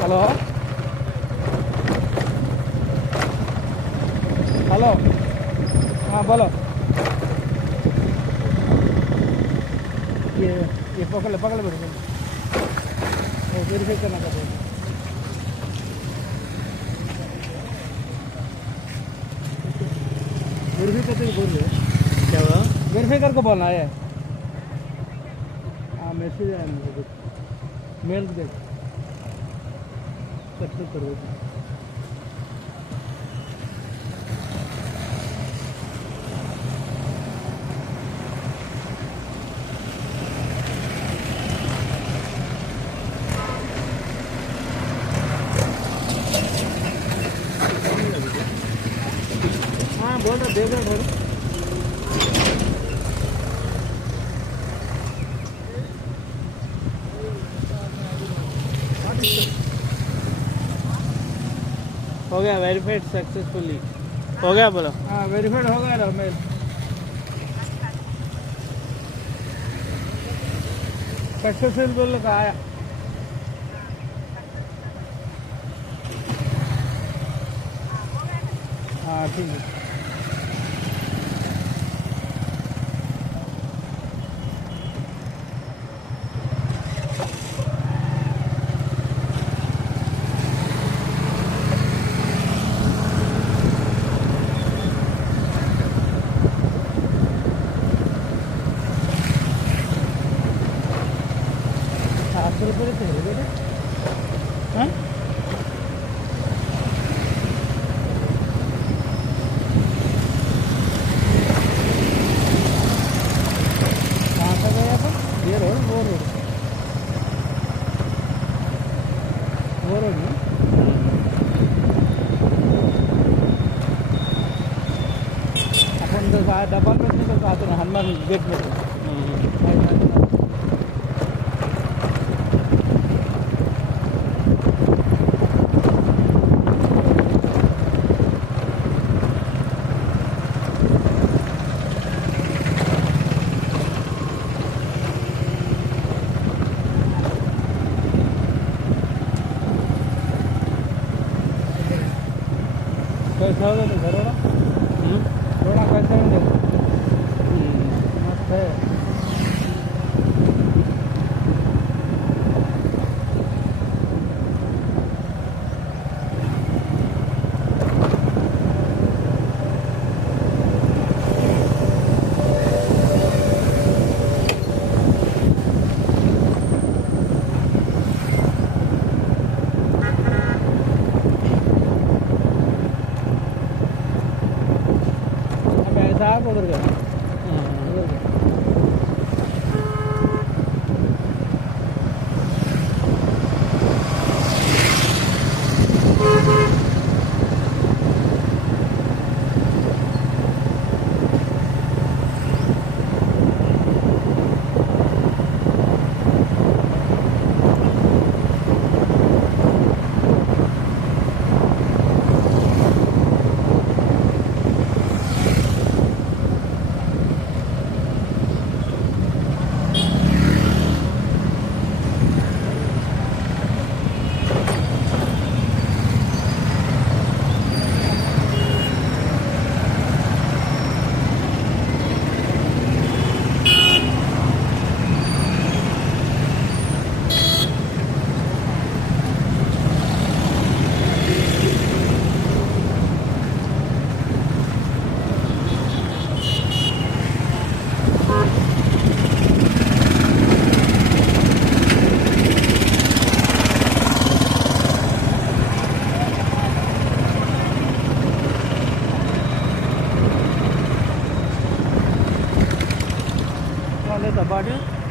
Hello hello, हाँ बोलो। ये पकड़ ले बैठो, वेरीफाई करना चाहते हैं। वेरीफाई करके बोल रहे हो क्या हुआ? वेरीफाई करके बोलना है। हाँ मैसेज आया मुझे, मेल देख सक्सेस कर दो। हाँ बोल रहा, देख रहा थोड़ा। हो गया वेरीफाइड सक्सेसफुली, हो गया बोलो। हाँ वेरीफाइड हो गया ना मेल, सक्सेसफुल बोल का आया। हाँ ठीक है। ₹700 देते हैं बेटे। हाँ कहाँ तक गया था? ये रोड, वो रोड में अपन तो डबल में तो आते ना, हनुमान गेट में तो कैसा होगा तो घर थोड़ा कैसा नहीं मस्त है। साहब उधर गए, उधर गए। Olha da barra.